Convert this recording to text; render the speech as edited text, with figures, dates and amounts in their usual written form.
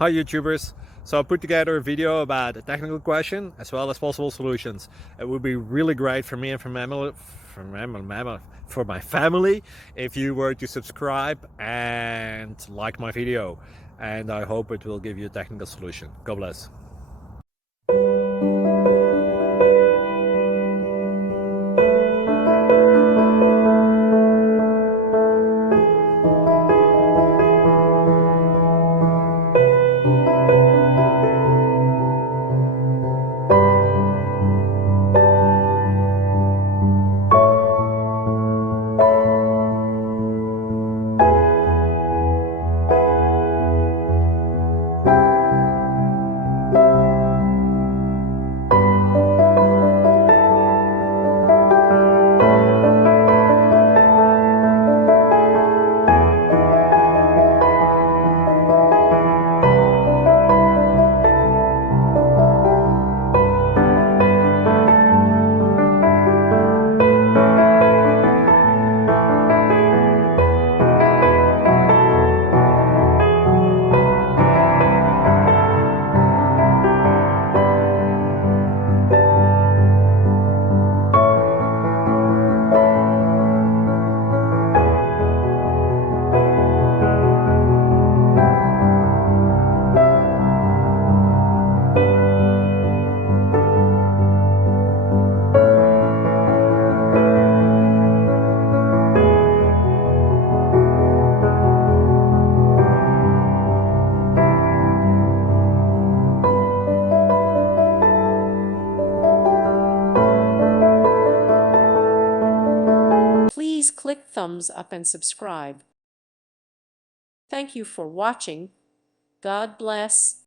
Hi YouTubers! So I put together a video about a technical question as well as possible solutions. It would be really great for me and for my family if you were to subscribe and like my video, and I hope it will give you a technical solution. God bless. Please click thumbs up and subscribe. Thank you for watching. God bless.